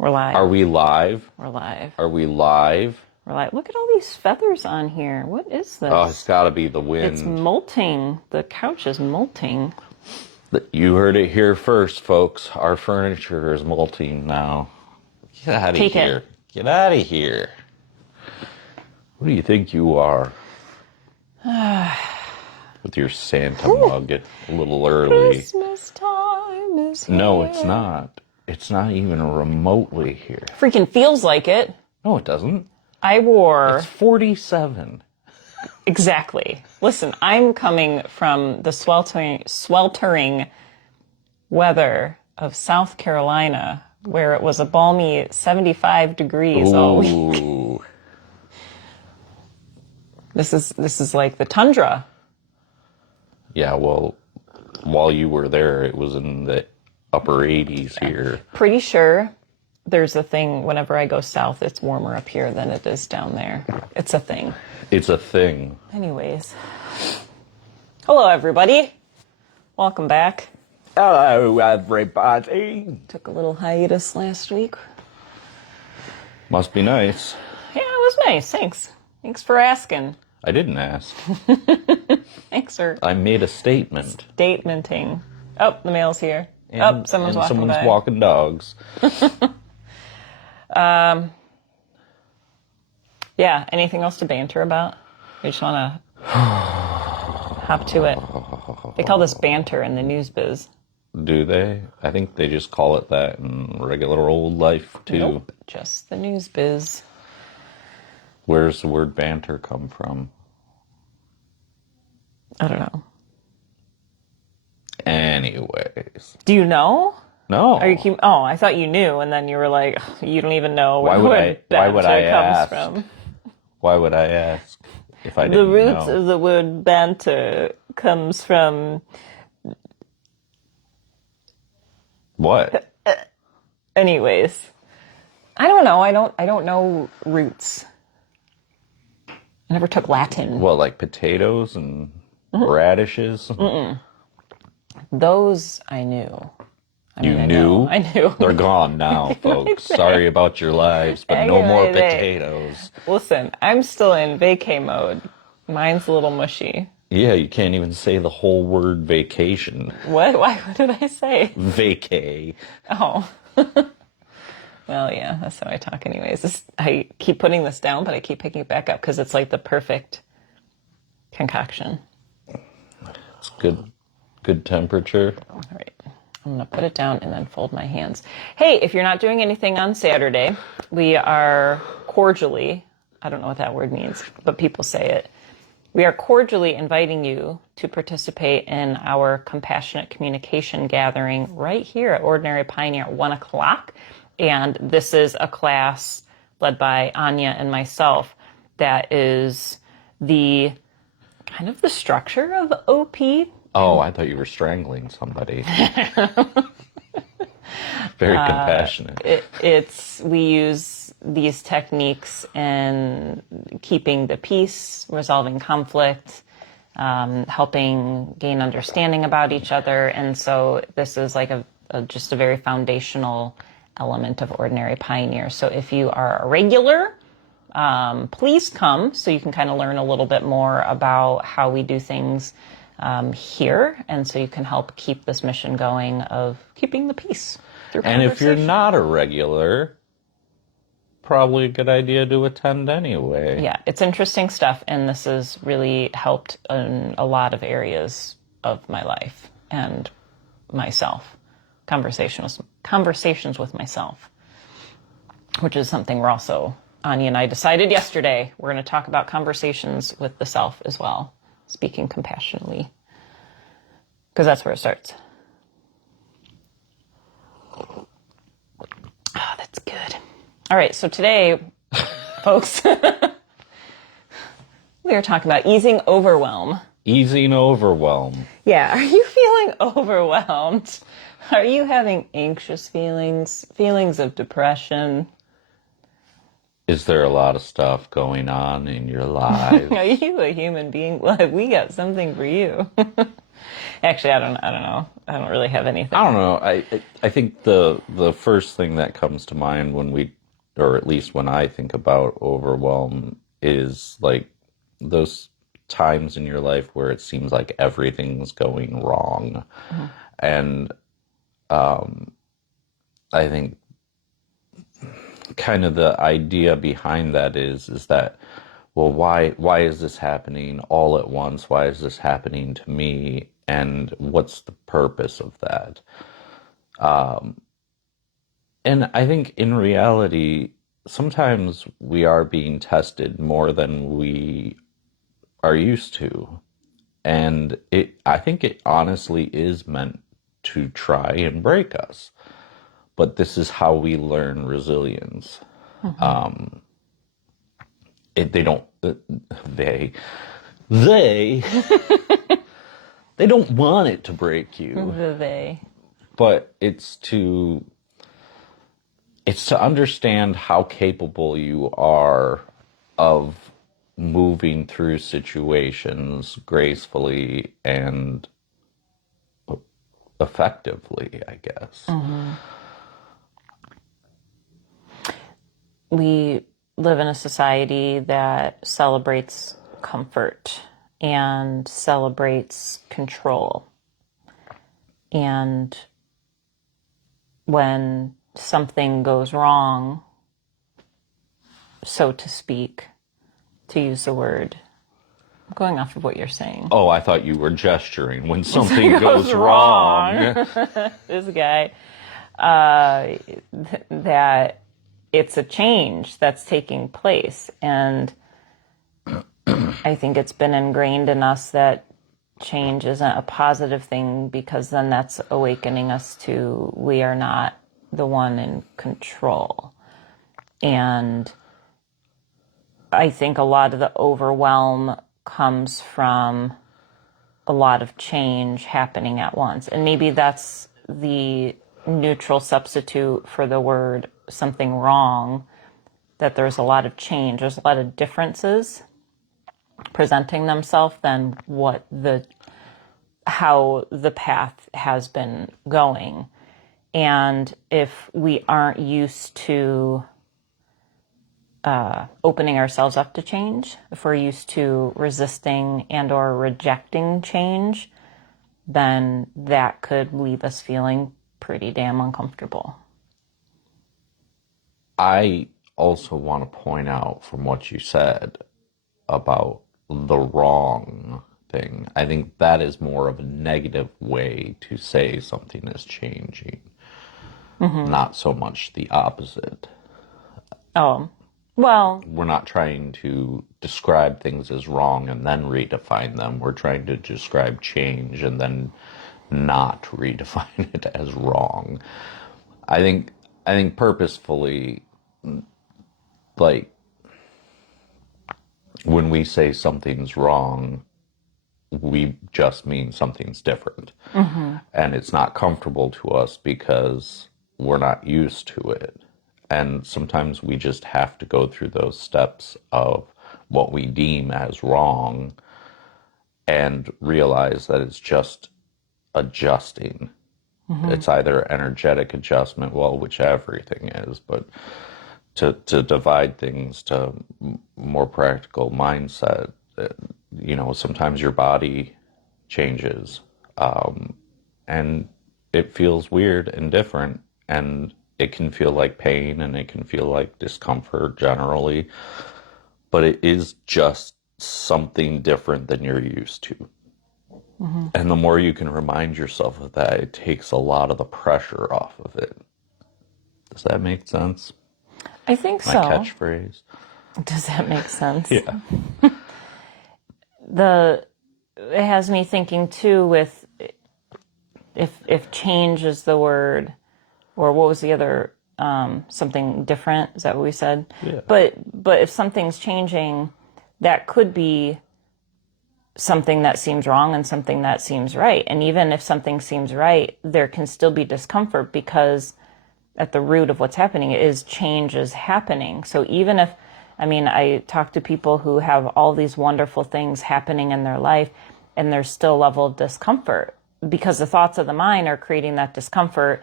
We're live. Are we live? We're live. Are we live? We're live. Look at all these feathers on here. What is this? Oh, it's got to be the wind. It's molting. The couch is molting. You heard it here first, folks. Our furniture is molting now. Get out of here. Get out of here. Who do you think you are? With your Santa mug a little early. Christmas time is here. No, it's not. It's not even remotely here. Freaking feels like it. No, it doesn't. It's 47. Exactly. Listen, I'm coming from the sweltering weather of South Carolina, where it was a balmy 75 degrees all week. This is like the tundra. Yeah, well, while you were there, it was in the upper 80s here. Pretty sure there's a thing, whenever I go south, it's warmer up here than it is down there. It's a thing. It's a thing. Anyways. Hello, everybody. Welcome back. Hello, everybody. Took a little hiatus last week. Must be nice. Yeah, it was nice. Thanks. Thanks for asking. I didn't ask. Thanks for I made a statement. statementing. Oh, the mail's here. Someone's walking dogs. Yeah, anything else to banter about? You just want to hop to it. They call this banter in the news biz. Do they? I think they just call it that in regular old life, too. Nope, just the news biz. Where's the word banter come from? I don't know. Anyways. Do you know? No. I thought you knew, and then you were like, you don't even know where banter comes from. Why would I ask if I didn't know? The roots of the word banter comes from... What? Anyways. I don't know. I don't know roots. I never took Latin. Well, like potatoes and radishes? Mm-mm. Those I knew. I knew? I knew. They're gone now, folks. Sorry about your lives, but no more potatoes. Listen, I'm still in vacay mode. Mine's a little mushy. Yeah, you can't even say the whole word vacation. What? What did I say? Vacay. Oh. Well, yeah, that's how I talk anyways. I keep putting this down, but I keep picking it back up because it's like the perfect concoction. It's good temperature. All right. I'm going to put it down and then fold my hands. Hey, if you're not doing anything on Saturday, we are cordially, I don't know what that word means, but people say it. We are cordially inviting you to participate in our compassionate communication gathering right here at Ordinary Pioneer at 1 o'clock. And this is a class led by Anya and myself that is the kind of the structure of OP. Oh, I thought you were strangling somebody. Very compassionate. We use these techniques in keeping the peace, resolving conflict, helping gain understanding about each other. And so this is like just a very foundational element of Ordinary Pioneer. So if you are a regular, please come so you can kind of learn a little bit more about how we do things here, and so you can help keep this mission going of keeping the peace through conversation. And if you're not a regular, probably a good idea to attend anyway. Yeah, it's interesting stuff, and this has really helped in a lot of areas of my life and myself. Conversations with myself, which is something we're also, Anya and I decided yesterday, we're going to talk about conversations with the self as well. Speaking compassionately, because that's where it starts. Oh, that's good. All right, so today, folks, we are talking about easing overwhelm. Easing overwhelm. Yeah, are you feeling overwhelmed? Are you having anxious feelings of depression? Is there a lot of stuff going on in your life? Are you a human being? Well, we got something for you. Actually, I don't know. I don't really have anything. I don't know. I think the first thing that comes to mind when we, or at least when I think about overwhelm, is like those times in your life where it seems like everything's going wrong. Mm-hmm. And I think kind of the idea behind that is that, well, why is this happening all at once? Why is this happening to me? And what's the purpose of that? And I think in reality, sometimes we are being tested more than we are used to. And I think it honestly is meant to try and break us. But this is how we learn resilience. Mm-hmm. They they don't want it to break you. But it's to understand how capable you are of moving through situations gracefully and effectively, I guess. Mm-hmm. We live in a society that celebrates comfort and celebrates control. And when something goes wrong, so to speak, to use the word, I'm going off of what you're saying. Oh, I thought you were gesturing when something goes wrong. This guy, that it's a change that's taking place. And I think it's been ingrained in us that change isn't a positive thing, because then that's awakening us to we are not the one in control. And I think a lot of the overwhelm comes from a lot of change happening at once. And maybe that's the neutral substitute for the word something wrong, that there's a lot of change. There's a lot of differences presenting themselves than how the path has been going. And if we aren't used to opening ourselves up to change, if we're used to resisting and or rejecting change, then that could leave us feeling pretty damn uncomfortable. I also want to point out from what you said about the wrong thing. I think that is more of a negative way to say something is changing, mm-hmm. not so much the opposite. Oh, well, we're not trying to describe things as wrong and then redefine them. We're trying to describe change and then not redefine it as wrong. I think purposefully, like, when we say something's wrong, we just mean something's different. Mm-hmm. And it's not comfortable to us because we're not used to it. And sometimes we just have to go through those steps of what we deem as wrong and realize that it's just adjusting. Mm-hmm. It's either energetic adjustment, well, which everything is, but to divide things to more practical mindset, sometimes your body changes, and it feels weird and different, and it can feel like pain and it can feel like discomfort generally, but it is just something different than you're used to. Mm-hmm. And the more you can remind yourself of that, it takes a lot of the pressure off of it. Does that make sense? I think so. My catchphrase. Does that make sense? Yeah. It has me thinking too, with if change is the word, or what was the other, something different, is that what we said? Yeah. But if something's changing, that could be something that seems wrong and something that seems right. And even if something seems right, there can still be discomfort, because at the root of what's happening is change is happening. So even if, I talk to people who have all these wonderful things happening in their life, and there's still a level of discomfort because the thoughts of the mind are creating that discomfort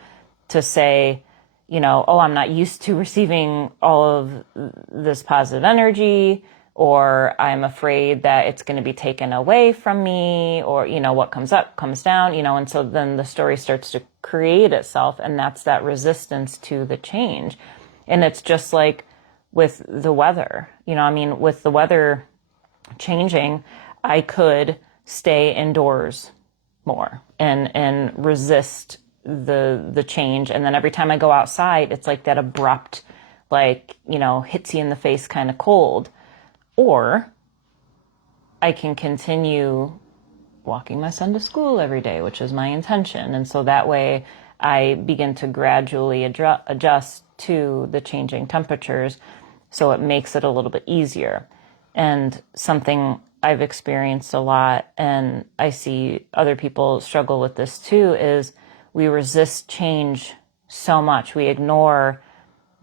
to say, oh, I'm not used to receiving all of this positive energy, or I'm afraid that it's going to be taken away from me, or, what comes up comes down, and so then the story starts to create itself, and that's that resistance to the change. And it's just like with the weather, with the weather changing, I could stay indoors more and resist the change. And then every time I go outside, it's like that abrupt, hits you in the face kind of cold. Or I can continue walking my son to school every day, which is my intention. And so that way I begin to gradually adjust to the changing temperatures. So it makes it a little bit easier. And something I've experienced a lot, and I see other people struggle with this too, is we resist change so much. We ignore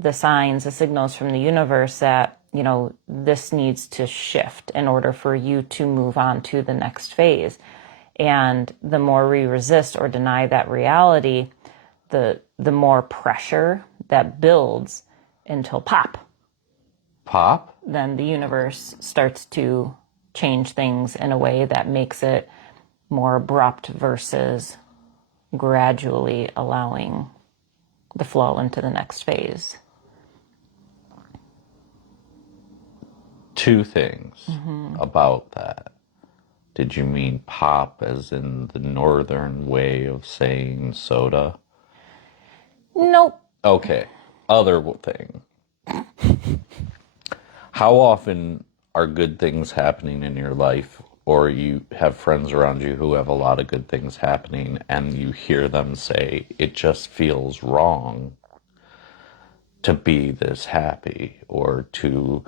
the signs, the signals from the universe that, this needs to shift in order for you to move on to the next phase. And the more we resist or deny that reality, the more pressure that builds until pop. Pop? Then the universe starts to change things in a way that makes it more abrupt versus gradually allowing the flow into the next phase. Two things about that. Did you mean pop as in the northern way of saying soda? Nope. Okay. Other thing. How often are good things happening in your life, or you have friends around you who have a lot of good things happening, and you hear them say, it just feels wrong to be this happy or to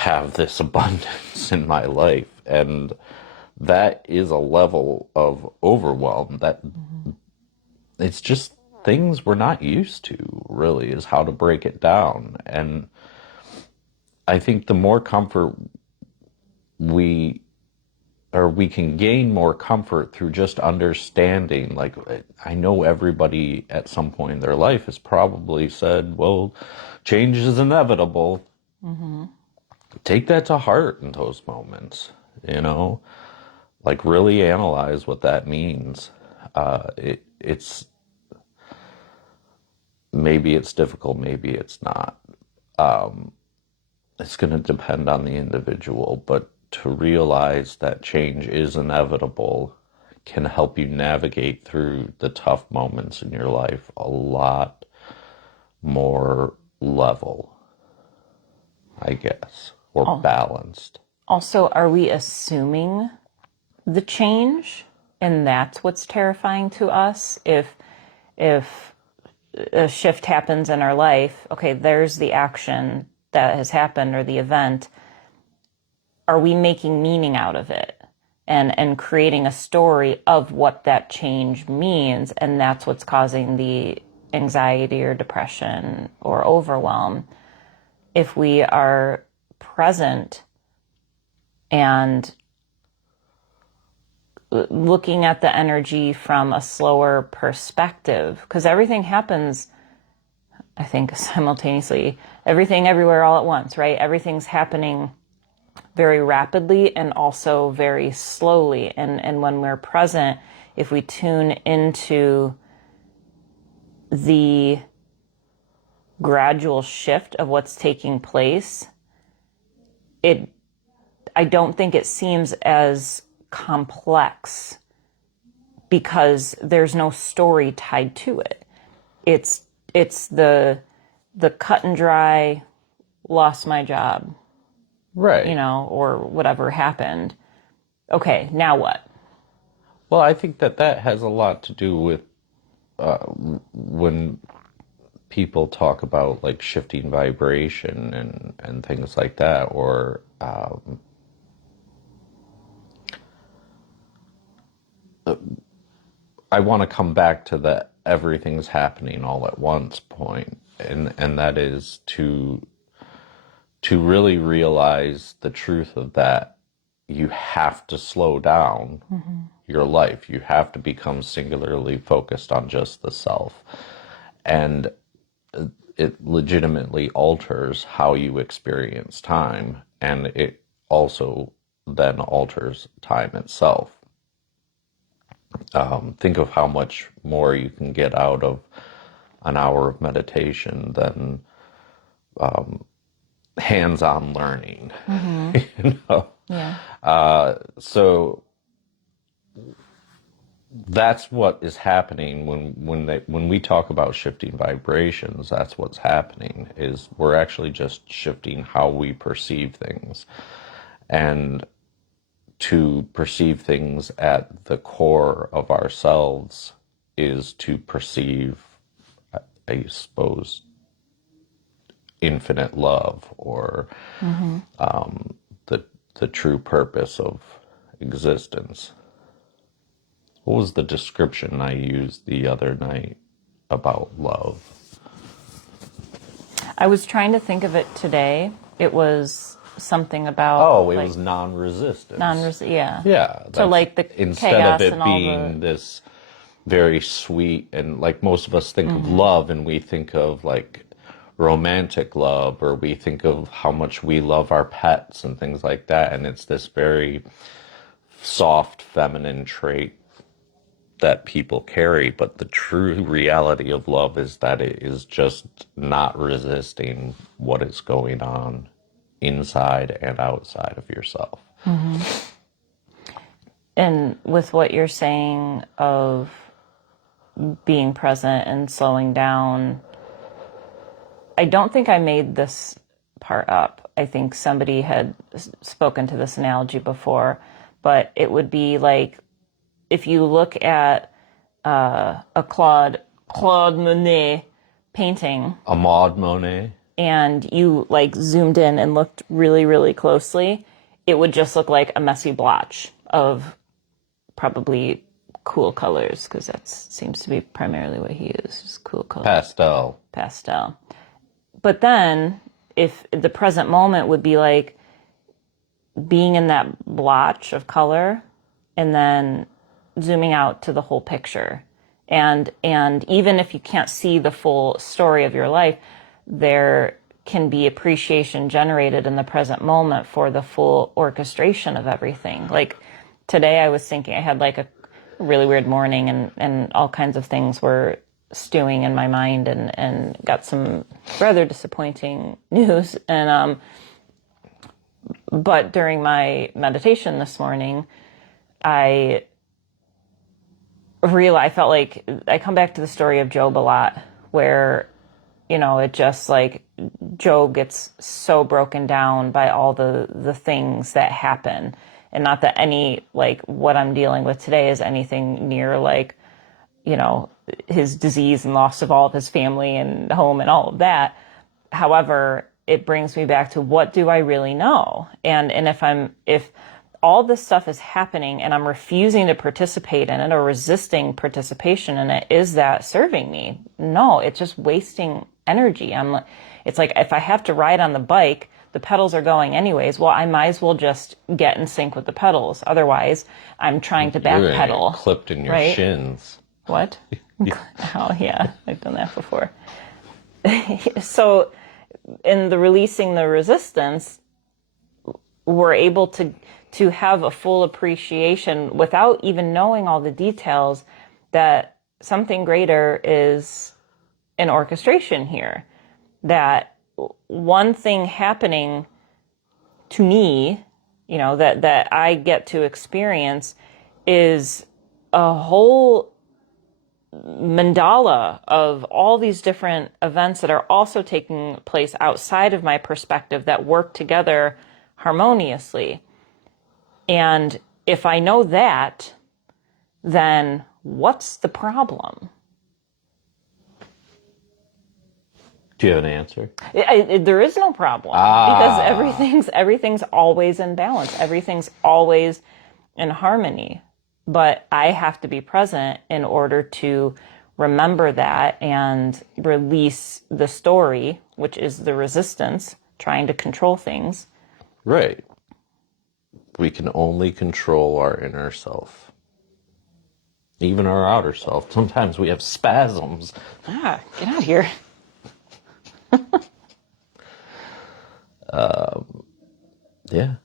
have this abundance in my life? And that is a level of overwhelm that it's just things we're not used to, really, is how to break it down. And I think the more comfort we can gain more comfort through just understanding, like, I know everybody at some point in their life has probably said, well, change is inevitable. Take that to heart in those moments, like really analyze what that means. It's maybe it's difficult, maybe it's not. It's going to depend on the individual, but to realize that change is inevitable can help you navigate through the tough moments in your life a lot more level, I guess, or balanced. Also, are we assuming the change? And that's what's terrifying to us. If a shift happens in our life, okay, there's the action that has happened or the event. Are we making meaning out of it and creating a story of what that change means? And that's what's causing the anxiety or depression or overwhelm. If we are present and looking at the energy from a slower perspective, because everything happens, I think, simultaneously, everything everywhere all at once, right? Everything's happening very rapidly and also very slowly. And when we're present, if we tune into the gradual shift of what's taking place, I don't think it seems as complex because there's no story tied to it. It's the cut and dry, lost my job, Right. or whatever happened. Okay, now what? Well, I think that has a lot to do with when people talk about like shifting vibration and things like that, or I want to come back to the everything's happening all at once point, and that is to really realize the truth of that you have to slow down your life. You have to become singularly focused on just the self. And it legitimately alters how you experience time. And it also then alters time itself. Think of how much more you can get out of an hour of meditation than hands-on learning. You know? Yeah. So that's what is happening when we talk about shifting vibrations. That's what's happening, is we're actually just shifting how we perceive things. And to perceive things at the core of ourselves is to perceive, I suppose, infinite love, or the true purpose of existence. What was the description I used the other night about love? I was trying to think of it today. It was something about Oh, it was non-resistance. yeah. Yeah. So like the Instead chaos of it and all being this very sweet, and like most of us think of love and we think of like romantic love, or we think of how much we love our pets and things like that. And it's this very soft feminine trait that people carry. But the true reality of love is that it is just not resisting what is going on inside and outside of yourself. And with what you're saying of being present and slowing down, I don't think I made this part up. I think somebody had spoken to this analogy before, but it would be like if you look at a Claude Monet painting, A Maud Monet. and you like zoomed in and looked really, really closely, it would just look like a messy blotch of probably cool colors, because that seems to be primarily what he uses, cool colors. Pastel. But then, if the present moment would be like being in that blotch of color and then zooming out to the whole picture. And even if you can't see the full story of your life, there can be appreciation generated in the present moment for the full orchestration of everything. Like today I was thinking, I had like a really weird morning, and all kinds of things were stewing in my mind, and got some rather disappointing news. And but during my meditation this morning, I felt like I come back to the story of Job a lot, where, you know, it just like Job gets so broken down by all the things that happen. And not that any, like, what I'm dealing with today is anything near, like, you know, his disease and loss of all of his family and home and all of that. However, it brings me back to, what do I really know? And if all this stuff is happening and I'm refusing to participate in it or resisting participation in it, is that serving me? No, it's just wasting energy. It's like, if I have to ride on the bike, the pedals are going anyways. Well, I might as well just get in sync with the pedals. Otherwise, I'm trying to backpedal. Clipped in your right? shins. What? Oh, yeah, I've done that before. So, in the releasing the resistance, we're able to have a full appreciation without even knowing all the details that something greater is an orchestration here. That one thing happening to me, you know, that I get to experience, is a whole mandala of all these different events that are also taking place outside of my perspective that work together harmoniously. And if I know that, then what's the problem? Do you have an answer? There is no problem, because everything's always in balance. Everything's always in harmony. But I have to be present in order to remember that and release the story, which is the resistance, trying to control things. Right. We can only control our inner self, even our outer self. Sometimes we have spasms. Ah, get out of here. Yeah.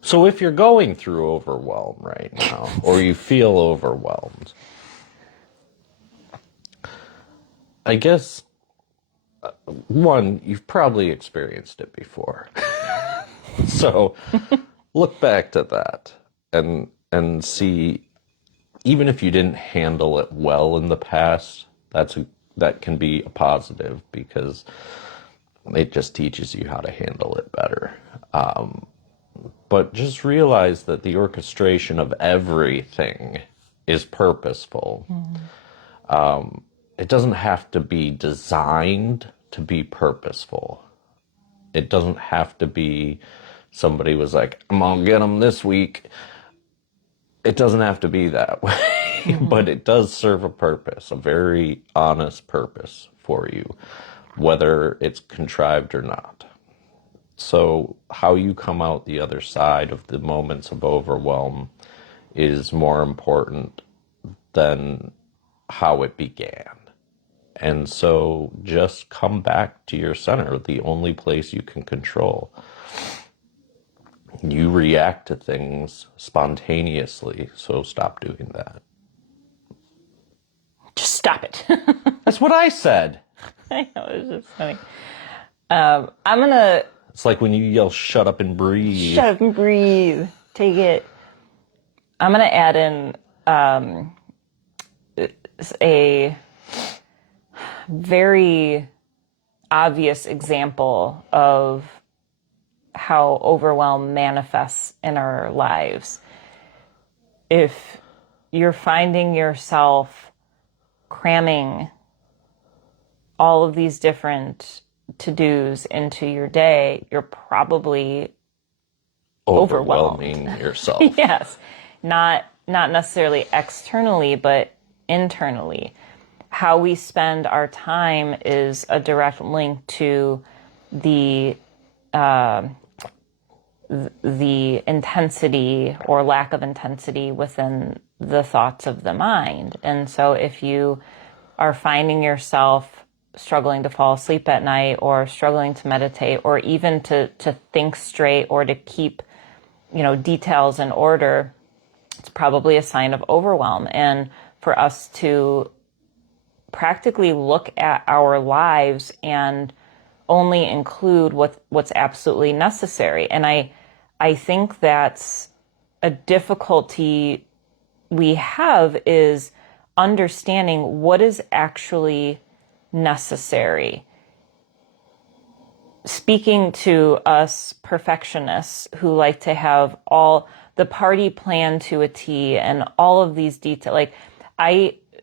So if you're going through overwhelm right now, or you feel overwhelmed, I guess, one, you've probably experienced it before. So look back to that and see, even if you didn't handle it well in the past, that can be a positive because it just teaches you how to handle it better. But just realize that the orchestration of everything is purposeful. It doesn't have to be designed to be purposeful. It doesn't have to be somebody was like, I'm gonna get them this week. It doesn't have to be that way, but it does serve a purpose, a very honest purpose for you, whether it's contrived or not. So how you come out the other side of the moments of overwhelm is more important than how it began. And so just come back to your center, the only place you can control. You react to things spontaneously, so stop doing that. Just stop it. That's what I said. I know, it was just funny. I'm going to... It's like when you yell, shut up and breathe. Shut up and breathe. Take it. I'm going to add in a very obvious example of how overwhelm manifests in our lives. If you're finding yourself cramming all of these different to-dos into your day, you're probably Overwhelming yourself. Yes. Not necessarily externally, but internally. How we spend our time is a direct link to the intensity or lack of intensity within the thoughts of the mind. And so if you are finding yourself struggling to fall asleep at night or struggling to meditate or even to think straight or to keep, details in order, it's probably a sign of overwhelm. And for us to practically look at our lives and only include what's absolutely necessary. And I think that's a difficulty we have is understanding what is actually necessary. Speaking to us perfectionists who like to have all the party plan to a T and all of these details,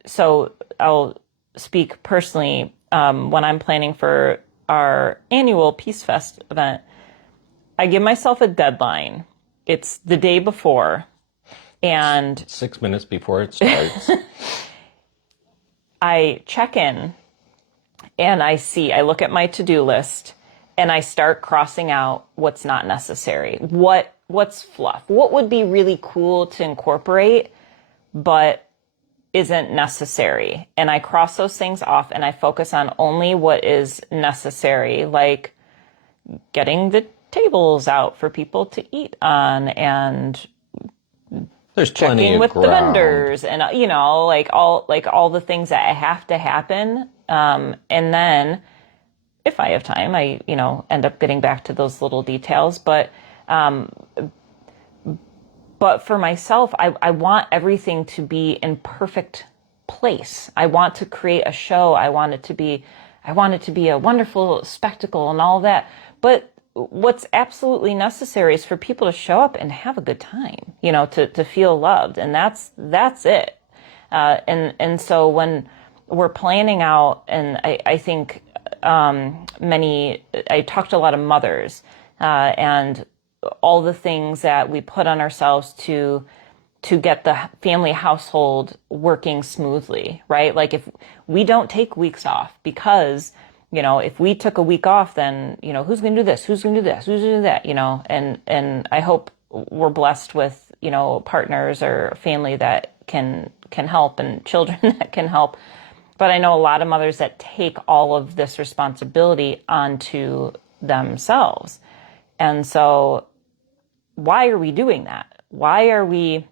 so I'll speak personally, when I'm planning for our annual Peace Fest event, I give myself a deadline. It's the day before, and 6 minutes before it starts. I check in and I look at my to-do list and I start crossing out what's not necessary. What's fluff? What would be really cool to incorporate, but isn't necessary? And I cross those things off and I focus on only what is necessary, like getting the tables out for people to eat on and There's plenty checking of with ground. the vendors and all the things that have to happen. And then if I have time, I end up getting back to those little details. But for myself, I want everything to be in perfect place. I want to create a show. I want it to be a wonderful spectacle and all that. But what's absolutely necessary is for people to show up and have a good time, to feel loved. And that's it. And so when we're planning out, and I think I talked to a lot of mothers, and all the things that we put on ourselves to get the family household working smoothly, right? Like if we don't take weeks off because if we took a week off, then, who's going to do this? Who's going to do this? Who's going to do that? And I hope we're blessed with, partners or family that can help and children that can help. But I know a lot of mothers that take all of this responsibility onto themselves. And so why are we doing that? Why are we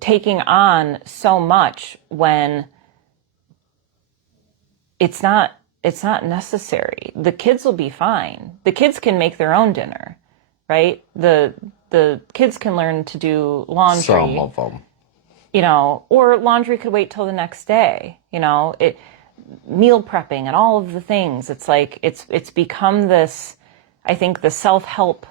taking on so much when it's not necessary? The kids will be fine. The kids can make their own dinner, right? The kids can learn to do laundry. Some of them. Or laundry could wait till the next day. Meal prepping and all of the things. It's like it's become this. I think the self-help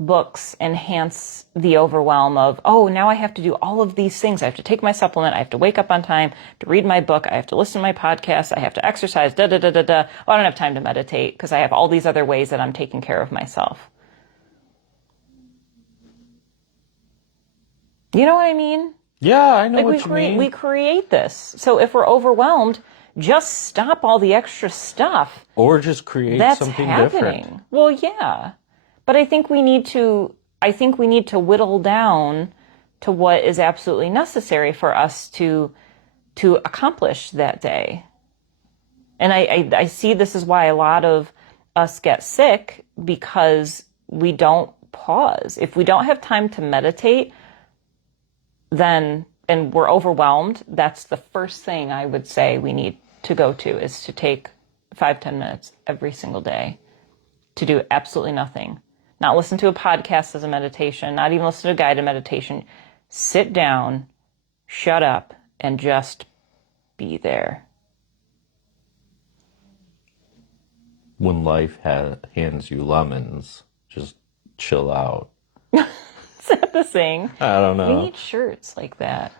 books enhance the overwhelm of, now I have to do all of these things. I have to take my supplement. I have to wake up on time to read my book. I have to listen to my podcast. I have to exercise. I don't have time to meditate because I have all these other ways that I'm taking care of myself. You know what I mean? Yeah, I know what you mean. We create this. So if we're overwhelmed, just stop all the extra stuff. Or just create something different. Well, yeah. But I think we need to whittle down to what is absolutely necessary for us to accomplish that day. And I see this is why a lot of us get sick, because we don't pause. If we don't have time to meditate, and we're overwhelmed, that's the first thing I would say we need to go to, is to take 5-10 minutes every single day to do absolutely nothing. Not listen to a podcast as a meditation, not even listen to a guided meditation. Sit down, shut up, and just be there. When life hands you lemons, just chill out. Is that the saying? I don't know. We need shirts like that.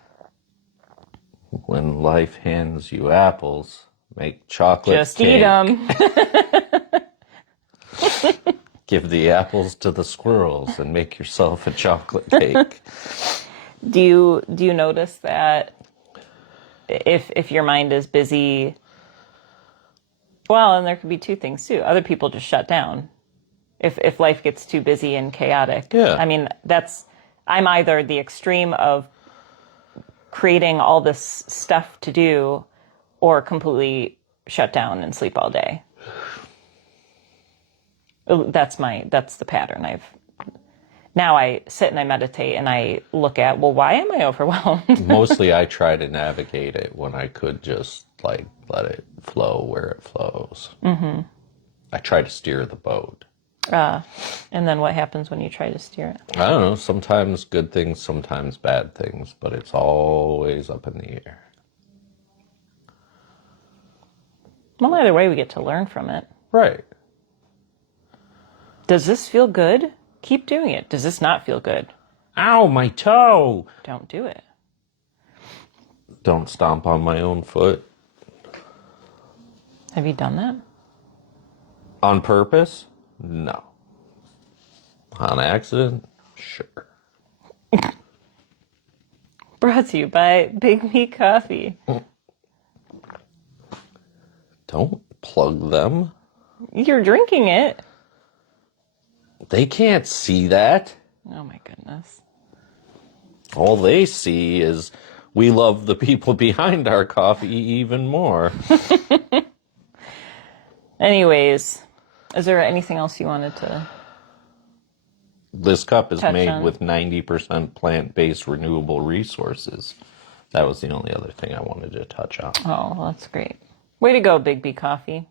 When life hands you apples, make chocolate Just cake. eat them. Give the apples to the squirrels and make yourself a chocolate cake. Do you notice that if your mind is busy, well, and there could be two things too. Other people just shut down. If life gets too busy and chaotic. Yeah. I mean, I'm either the extreme of creating all this stuff to do or completely shut down and sleep all day. That's the pattern. Now I sit and I meditate and I look at, well, why am I overwhelmed? Mostly I try to navigate it when I could just let it flow where it flows. Mm-hmm. I try to steer the boat. And then what happens when you try to steer it? I don't know. Sometimes good things, sometimes bad things, but it's always up in the air. Well, either way, we get to learn from it. Right. Does this feel good? Keep doing it. Does this not feel good? Ow, my toe! Don't do it. Don't stomp on my own foot. Have you done that? On purpose? No. On accident? Sure. Brought to you by Big Me Coffee. Don't plug them. You're drinking it. They can't see that. Oh my goodness. All they see is we love the people behind our coffee even more. Anyways, is there anything else you wanted to This cup is touch made on? with 90% plant-based renewable resources. That was the only other thing I wanted to touch on. Oh, well, that's great. Way to go, Big B Coffee.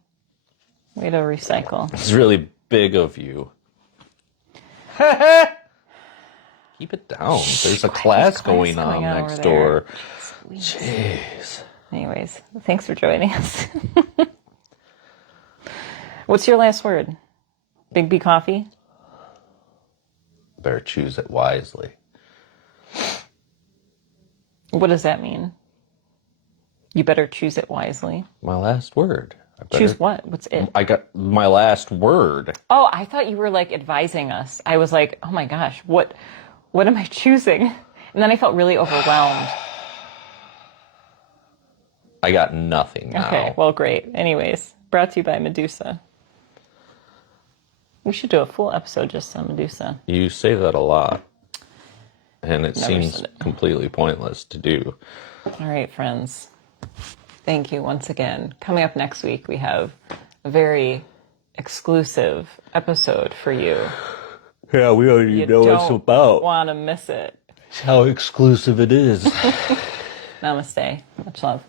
Way to recycle. It's really big of you. Keep it down. There's a class going on next door. Jeez. Anyways, thanks for joining us. What's your last word? Big B Coffee? Better choose it wisely. What does that mean? You better choose it wisely. My last word. Choose what? What's it? I got my last word. Oh, I thought you were like advising us. I was like, oh my gosh, what am I choosing? And then I felt really overwhelmed. I got nothing now. Okay, well, great. Anyways, Brought to you by Medusa. We should do a full episode just on Medusa. You say that a lot, and it Never seems said it. completely pointless to do. All right, friends. Thank you once again. Coming up next week, we have a very exclusive episode for you. Yeah, we already You don't want to miss it. How exclusive it is. Namaste. Much love.